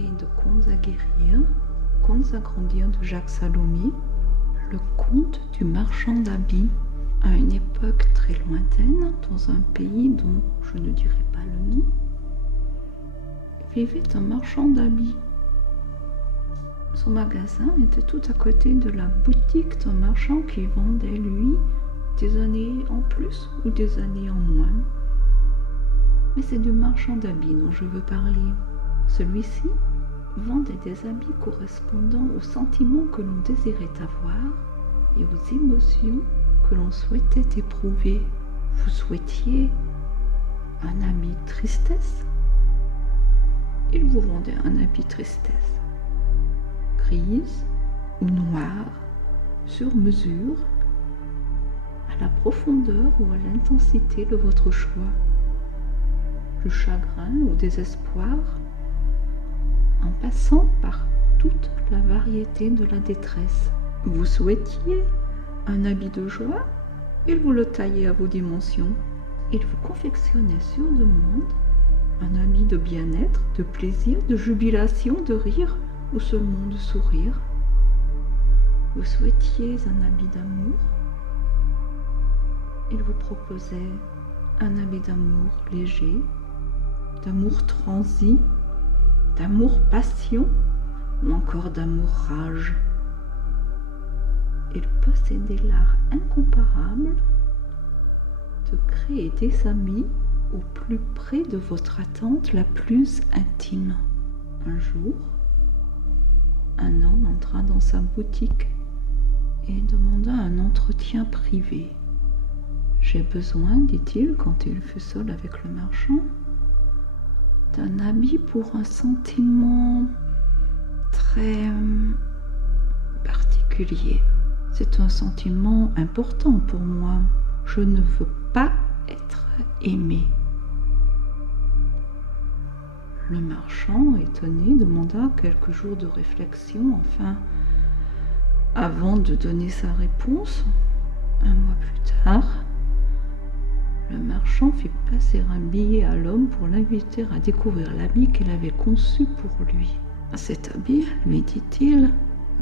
série de contes à guérir, contes à grandir de Jacques Salomé, le conte du marchand d'habits. À une époque très lointaine, dans un pays dont je ne dirai pas le nom, vivait un marchand d'habits. Son magasin était tout à côté de la boutique d'un marchand qui vendait, lui, des années en plus ou des années en moins. Mais c'est du marchand d'habits dont je veux parler. Celui-ci vendait des habits correspondant aux sentiments que l'on désirait avoir et aux émotions que l'on souhaitait éprouver. Vous souhaitiez un habit tristesse? Il vous vendait un habit tristesse, grise ou noire, sur mesure, à la profondeur ou à l'intensité de votre choix, du chagrin au désespoir, en passant par toute la variété de la détresse. Vous souhaitiez un habit de joie? Il vous le taillait à vos dimensions. Il vous confectionnait sur demande un habit de bien-être, de plaisir, de jubilation, de rire ou seulement de sourire. Vous souhaitiez un habit d'amour? Il vous proposait un habit d'amour léger, d'amour transi, d'amour passion ou encore d'amour rage. Il possédait l'art incomparable de créer des amis au plus près de votre attente la plus intime. Un jour, un homme entra dans sa boutique et demanda un entretien privé. « J'ai besoin, dit-il quand il fut seul avec le marchand, d'un habit pour un sentiment très particulier. C'est un sentiment important pour moi. Je ne veux pas être aimé. » Le marchand, étonné, demanda quelques jours de réflexion, enfin, avant de donner sa réponse. Un mois plus tard, le marchand fit passer un billet à l'homme pour l'inviter à découvrir l'habit qu'il avait conçu pour lui. « Cet habit, lui dit-il,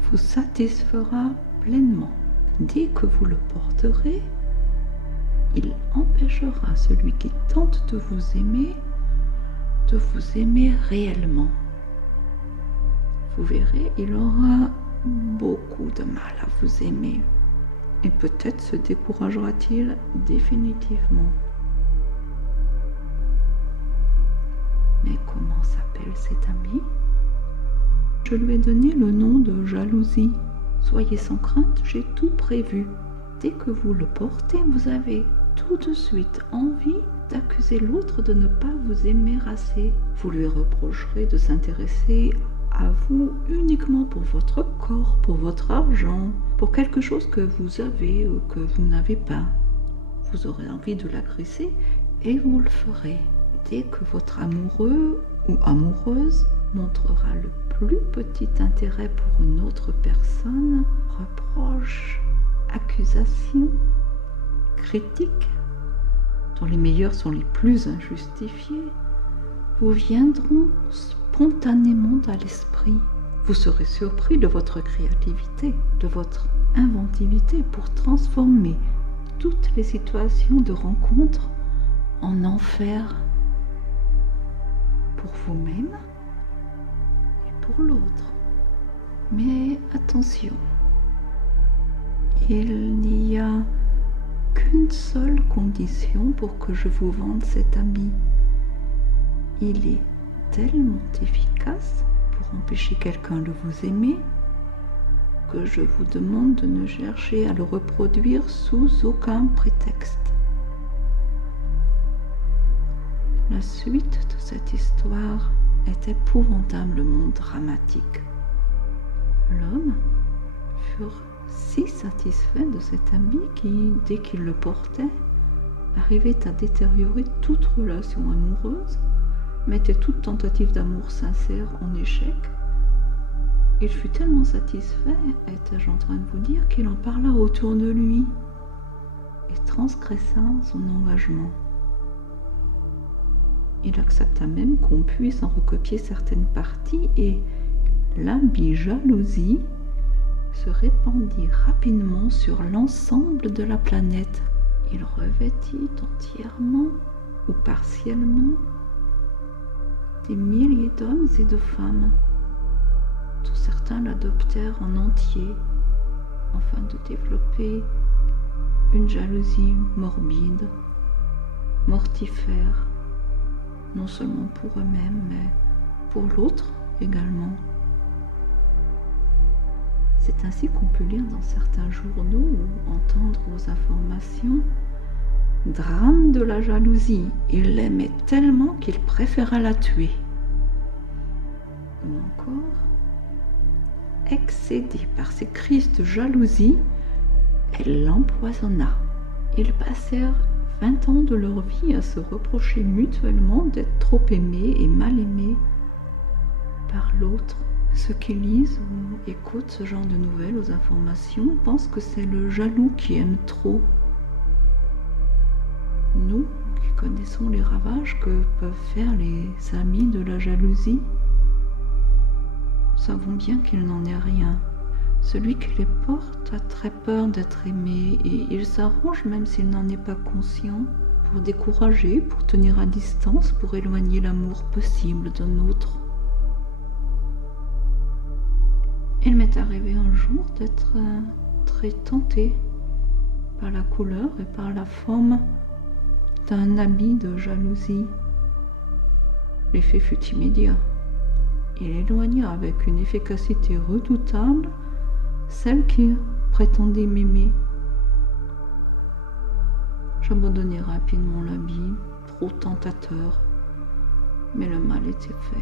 vous satisfera pleinement. Dès que vous le porterez, il empêchera celui qui tente de vous aimer réellement. Vous verrez, il aura beaucoup de mal à vous aimer et peut-être se découragera-t-il définitivement. Mais comment s'appelle cet ami? Je lui ai donné le nom de jalousie. Soyez sans crainte, j'ai tout prévu. Dès que vous le portez, vous avez tout de suite envie d'accuser l'autre de ne pas vous aimer assez. Vous lui reprocherez de s'intéresser à vous uniquement pour votre corps, pour votre argent, pour quelque chose que vous avez ou que vous n'avez pas. Vous aurez envie de l'agresser et vous le ferez. Dès que votre amoureux ou amoureuse montrera le plus petit intérêt pour une autre personne, reproches, accusations, critiques, dont les meilleurs sont les plus injustifiés, vous viendront spontanément à l'esprit. Vous serez surpris de votre créativité, de votre inventivité pour transformer toutes les situations de rencontre en enfer pour vous-même et pour l'autre. Mais attention, il n'y a qu'une seule condition pour que je vous vende cet habit. Il est tellement efficace pour empêcher quelqu'un de vous aimer que je vous demande de ne chercher à le reproduire sous aucun prétexte. La suite de cette histoire est épouvantablement dramatique. L'homme fut si satisfait de cet habit qui, dès qu'il le portait, arrivait à détériorer toute relation amoureuse, mettait toute tentative d'amour sincère en échec. Il fut tellement satisfait, étais-je en train de vous dire, qu'il en parla autour de lui et transgressa son engagement. Il accepta même qu'on puisse en recopier certaines parties et l'habit jalousie se répandit rapidement sur l'ensemble de la planète. Il revêtit entièrement ou partiellement des milliers d'hommes et de femmes, dont certains l'adoptèrent en entier, afin de développer une jalousie morbide, mortifère, non seulement pour eux-mêmes, mais pour l'autre également. C'est ainsi qu'on peut lire dans certains journaux ou entendre aux informations « Drame de la jalousie, il l'aimait tellement qu'il préféra la tuer ». Ou encore « Excédée par ses crises de jalousie, elle l'empoisonna. Ils passèrent 20 ans de leur vie à se reprocher mutuellement d'être trop aimés et mal aimés par l'autre. Ceux qui lisent ou écoutent ce genre de nouvelles aux informations pensent que c'est le jaloux qui aime trop. Nous, qui connaissons les ravages que peuvent faire les amis de la jalousie, savons bien qu'il n'en est rien. Celui qui les porte a très peur d'être aimé et il s'arrange, même s'il n'en est pas conscient, pour décourager, pour tenir à distance, pour éloigner l'amour possible d'un autre. Il m'est arrivé un jour d'être très tentée par la couleur et par la forme d'un habit de jalousie. L'effet fut immédiat. Il éloigna avec une efficacité redoutable celle qui prétendait m'aimer. J'abandonnai rapidement l'habit, trop tentateur, mais le mal était fait.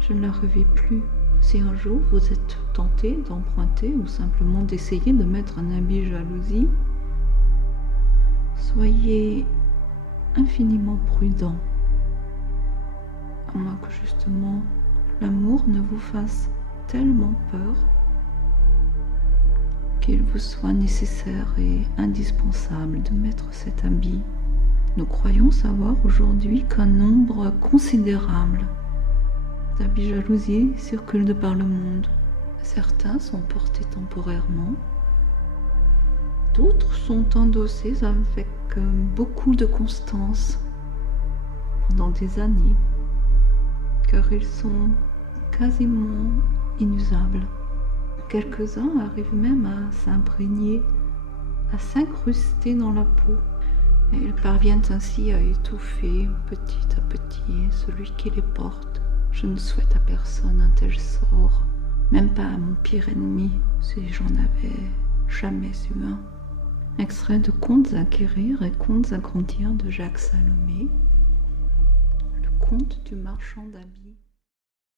Je ne la revis plus. Si un jour vous êtes tenté d'emprunter ou simplement d'essayer de mettre un habit jalousie, soyez infiniment prudent, à moins que justement l'amour ne vous fasse tellement peur qu'il vous soit nécessaire et indispensable de mettre cet habit. Nous croyons savoir aujourd'hui qu'un nombre considérable d'habits jalousie circulent de par le monde. Certains sont portés temporairement, d'autres sont endossés avec beaucoup de constance pendant des années, car ils sont quasiment inusables. Quelques-uns arrivent même à s'imprégner, à s'incruster dans la peau, et ils parviennent ainsi à étouffer petit à petit celui qui les porte. Je ne souhaite à personne un tel sort, même pas à mon pire ennemi, si j'en avais jamais eu un. Extrait de Contes à guérir et Contes à grandir de Jacques Salomé, le conte du marchand d'habits.